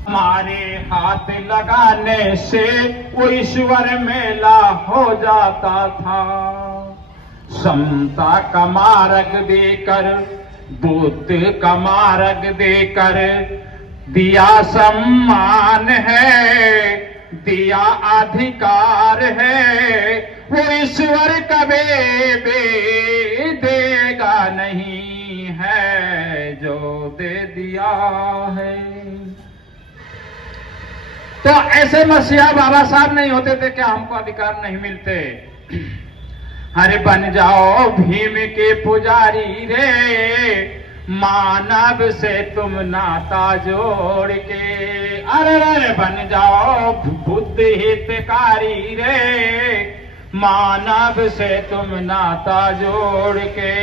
हमारे हाथ लगाने से वो ईश्वर मेला हो जाता था। समता का मार्ग देकर, बुद्ध का मार्ग देकर दिया सम्मान है, दिया अधिकार है। वो ईश्वर कभी भी देगा नहीं है जो दे दिया है। तो ऐसे मसीहा बाबा साहब नहीं होते थे क्या हमको अधिकार नहीं मिलते? अरे बन जाओ भीम के पुजारी रे, मानव से तुम नाता जोड़ के। अरे बन जाओ बुद्ध हितकारी रे, मानव से तुम नाता जोड़ के।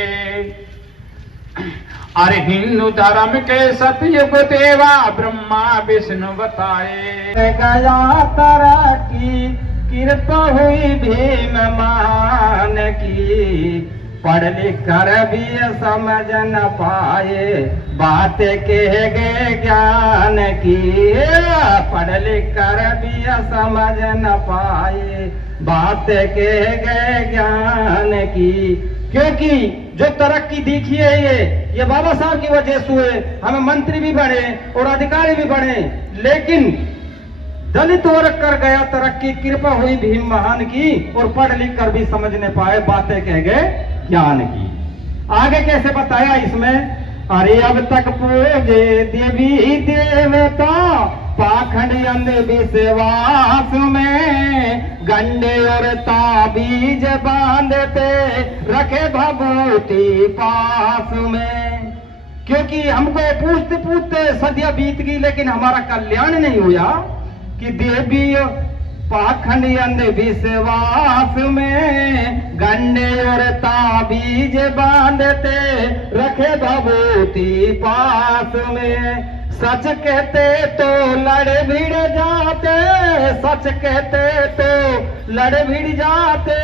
अरे हिंदू धर्म के सतयुग देवा ब्रह्मा विष्णु बताए। गया तरक्की कृपा हुई भीम महान की, पढ़ लिख कर भी समझ न पाए बातें कह गए ज्ञान की। पढ़ लिख कर भी समझ न पाए बातें कह गए ज्ञान की। क्योंकि जो तरक्की दिखी है ये बाबा साहब की वजह से हुए। हमें मंत्री भी बने और अधिकारी भी बने, लेकिन दलित वर्ग कर गया तरक्की, कृपा हुई भीम महान की, और पढ़ लिख कर भी समझ नहीं पाए बातें कह गए ज्ञान की। आगे कैसे बताया इसमें? अरे अब तक पूजे देवी देवता पाखंड अंधविश्वास में, गंडे और ताबीज बांधते रखे भभूति पास में। क्योंकि हमको पूछते पूछते सदियां बीत गई, लेकिन हमारा कल्याण नहीं हुआ कि देवी पाखंड अंधविश्वास में, गंडे और ताबीज बांधते रखे भभूति पास में। सच कहते तो लड़ भिड़ जाते, सच कहते तो लड़ भिड़ जाते,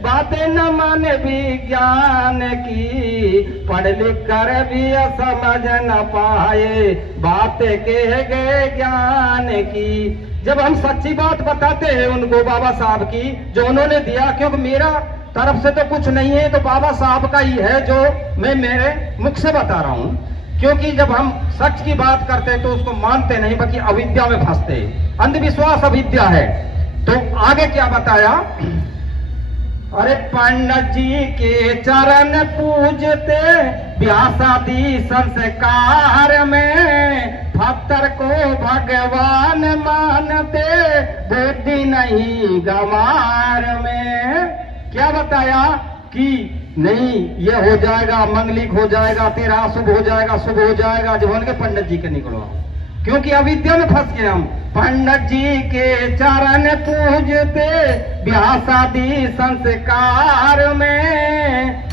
बातें न मन विज्ञान की। पढ़ लिख कर भी समझ न पाए बातें कह गए ज्ञान की। जब हम सच्ची बात बताते हैं उनको बाबा साहब की जो उन्होंने दिया, क्योंकि मेरा तरफ से तो कुछ नहीं है, तो बाबा साहब का ही है जो मैं मेरे मुख से बता रहा हूं। क्योंकि जब हम सच की बात करते हैं तो उसको मानते नहीं, बल्कि अविद्या में फंसते। अंधविश्वास अविद्या है। तो आगे क्या बताया? अरे पंडित जी के चरण पूजते, व्यासादि संस्कार में, भक्तर को भगवान मानते, बुद्धि नहीं गंवार में। क्या बताया कि नहीं ये हो जाएगा, मंगलिक हो जाएगा, तेरा शुभ हो जाएगा, शुभ हो जाएगा, जब उनके पंडित जी के निकलो, क्योंकि अविद्या में फंस गए हम। पंडित जी के चरण पूजते, व्यासादि संस्कार में,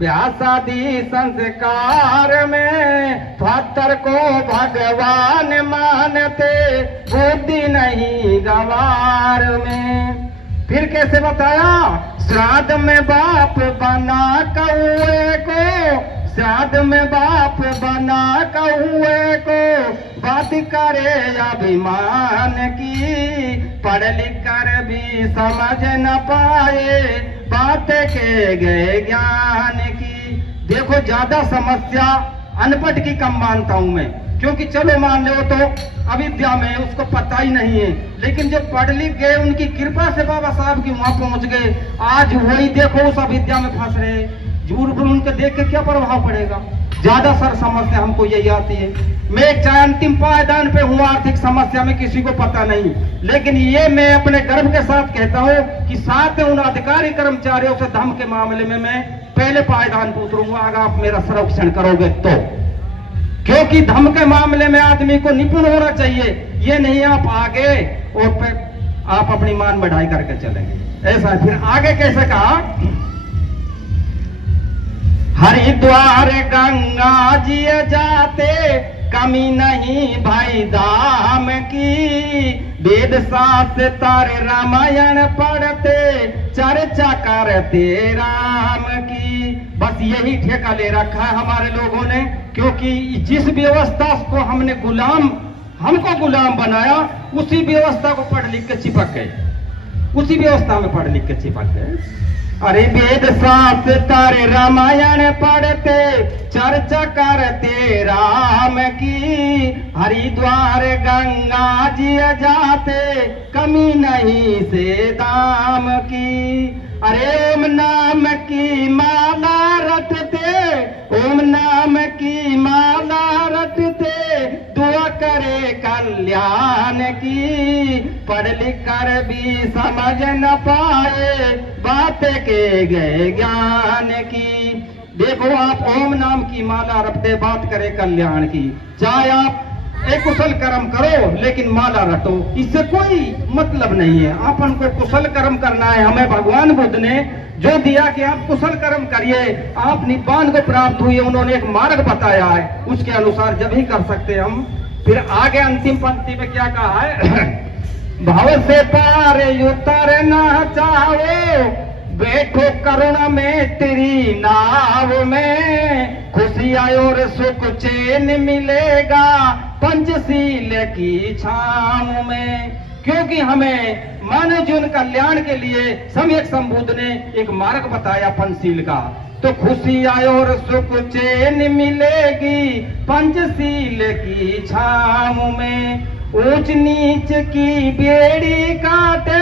व्यासादि संस्कार में, भक्तर को भगवान मानते, बुद्धि नहीं गंवार में। फिर कैसे बताया? श्राद्ध में बाप बना कौए को, श्राद्ध में बाप बना कौए को, बात करे अभिमान की। पढ़ लिख कर भी समझ न पाए बातें कह गए ज्ञान की। देखो ज्यादा समस्या अनपढ़ की कम मानता हूं मैं, क्योंकि चलो मान लो तो अविद्या में उसको पता ही नहीं है, लेकिन जो पढ़ लिख गए उनकी कृपा से बाबा साहब की वहां पहुंच गए। आज वही देखो उस अविद्या में फंस रहे, झूठ उनके देख के क्या प्रभाव पड़ेगा? ज्यादा सर समस्या हमको यही आती है। मैं एक चाहे अंतिम पायदान पे हूँ आर्थिक समस्या में, किसी को पता नहीं, लेकिन ये मैं अपने गर्व के साथ कहता हूँ कि साथ में उन अधिकारी कर्मचारियों से धम के मामले में मैं पहले पायदान पे उतरूंगा अगर आप मेरा संरक्षण करोगे तो। क्योंकि धम के मामले में आदमी को निपुण होना चाहिए, ये नहीं आप आगे और आप अपनी मान बढ़ाई करके चलेंगे, ऐसा। फिर आगे कैसे कहा? हरिद्वार गंगा जी जाते, कमी नहीं भाई दाम की। वेद शास्त्र रामायण पढ़ते, चर्चा करते राम की। बस यही ठेका ले रखा है हमारे लोगों ने, क्योंकि जिस व्यवस्था को हमने गुलाम हमको गुलाम बनाया, उसी व्यवस्था को पढ़ लिख के चिपक गए, उसी व्यवस्था में पढ़ लिख के चिपक गए। अरे वेद शास्त्र रामायण पढ़ते, चर्चा करते राम की, हरिद्वार गंगा जी जाते, कमी नहीं से दाम की। अरे ओम नाम की माला रटते, ओम नाम की माला रटते, दुआ करे कल्याण की, पढ़ लिख कर भी समझ न पाए, बात के गए ज्ञान की। देखो आप ओम नाम की माला रटते, बात करे कल्याण की। चाहे आप एक कुशल कर्म करो लेकिन माला रटो, इससे कोई मतलब नहीं है। अपन को कुशल कर्म करना है। हमें भगवान बुद्ध ने जो दिया कि आप कुशल कर्म करिए, आप निब्बान को प्राप्त हुए, उन्होंने एक मार्ग बताया है, उसके अनुसार जब ही कर सकते हम। फिर आगे अंतिम पंक्ति में क्या कहा है? भव से पार उतरना चाहो, बैठो करुणा में तेरी नाव में, खुशी और सुख चैन मिलेगा पंचशील की छांव में। क्योंकि हमें मानव जीवन कल्याण के लिए सम्यक संबुद्ध ने एक मार्ग बताया पंचशील का, तो खुशी और सुख चैन मिलेगी पंचशील की छांव में। ऊंच नीच की बेड़ी काटे,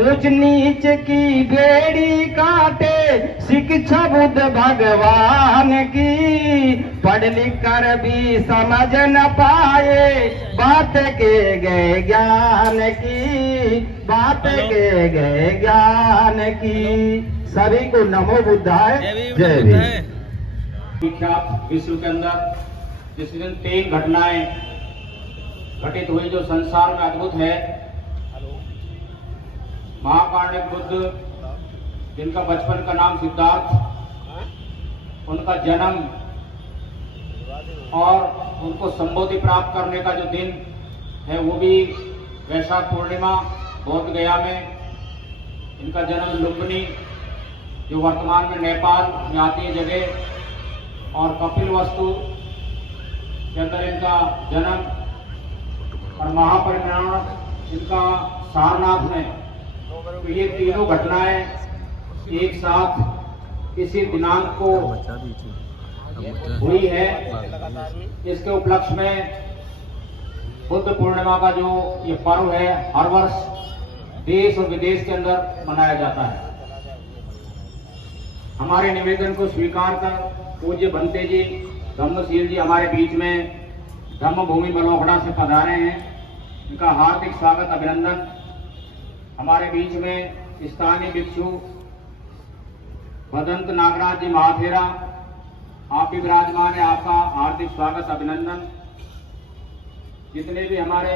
ऊंच नीच की बेड़ी काटे, शिक्षा बुद्ध भगवान की, पढ़ लिख कर भी समझ न पाए, बात के गए ज्ञान की, बात के गए ज्ञान की। सभी को नमो बुद्धाय, जय भीम। विख्यात विश्व के अंदर जिस दिन 3 घटनाएं घटित हुई जो संसार में अद्भुत है। महाकारुणिक बुद्ध, जिनका बचपन का नाम सिद्धार्थ, उनका जन्म और उनको संबोधि प्राप्त करने का जो दिन है वो भी वैशाख पूर्णिमा बोध गया में। इनका जन्म लुम्बिनी, जो वर्तमान में नेपाल में आती है जगह, और कपिलवस्तु के अंदर इनका जन्म, और महापरिनिर्वाण इनका सारनाथ में। तो ये तीनों घटनाएं एक साथ इसी दिनांक को हुई है। इसके उपलक्ष्य में बुद्ध पूर्णिमा का जो ये पर्व है हर वर्ष देश और विदेश के अंदर मनाया जाता है। हमारे निवेदन को स्वीकार कर पूज्य भंते जी, धम्मशील जी हमारे बीच में धम्म भूमि बलोखड़ा से पधारे हैं। इनका हार्दिक स्वागत, अभिनंदन। हमारे बीच में स्थानीय भिक्षु भदंत नागराज जी महाथेरा, आप भी विराजमान है, आपका हार्दिक स्वागत, अभिनंदन। जितने भी हमारे